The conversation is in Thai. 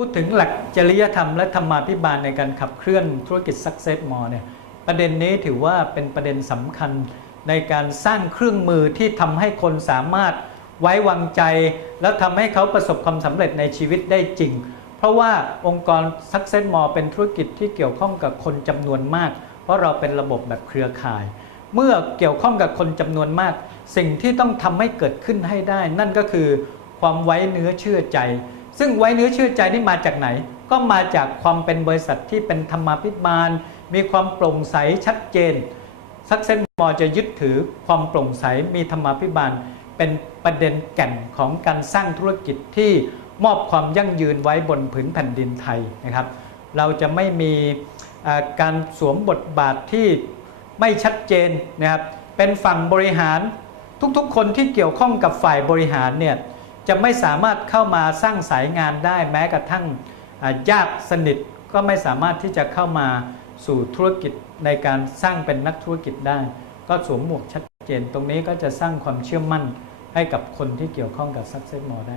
พูดถึงหลักจริยธรรมและธรรมาภิบาลในการขับเคลื่อนธุรกิจ Success More เนี่ยประเด็นนี้ถือว่าเป็นประเด็นสำคัญในการสร้างเครื่องมือที่ทำให้คนสามารถไว้วางใจ แล้วทำให้เขาประสบความสำเร็จในชีวิตได้จริง เพราะว่าองค์กร Success More เป็นธุรกิจที่เกี่ยวข้องกับคนจำนวนมาก เพราะเราเป็นระบบแบบเครือข่าย เมื่อเกี่ยวข้องกับคนจำนวนมาก สิ่งที่ต้องทำให้เกิดขึ้นให้ได้ นั่นก็คือความไว้เนื้อเชื่อใจ ซึ่งไว้เนื้อเชื่อใจนี่มาจากไหน ก็มาจากความเป็นบริษัทที่เป็นธรรมาภิบาล มีความโปร่งใสชัดเจนซักเซนมอจะยึดถือความโปร่งใสมีธรรมาภิบาล เป็นประเด็นแก่นของการสร้างธุรกิจที่มอบความยั่งยืนไว้บนผืนแผ่นดินไทยนะครับ เราจะไม่มีการสวมบทบาทที่ไม่ชัดเจนนะครับเป็นฝั่งบริหารทุกๆ คนที่เกี่ยวข้องกับฝ่ายบริหารเนี่ย จะไม่สามารถเข้ามาสร้างสายงานได้แม้กระทั่งอ่าญาติสนิทก็ไม่สามารถที่จะเข้ามาสู่ธุรกิจในการสร้างเป็นนักธุรกิจได้ ก็สวมหมวกชัดเจน ตรงนี้ก็จะสร้างความเชื่อมั่นให้กับคนที่เกี่ยวข้องกับ Success More ได้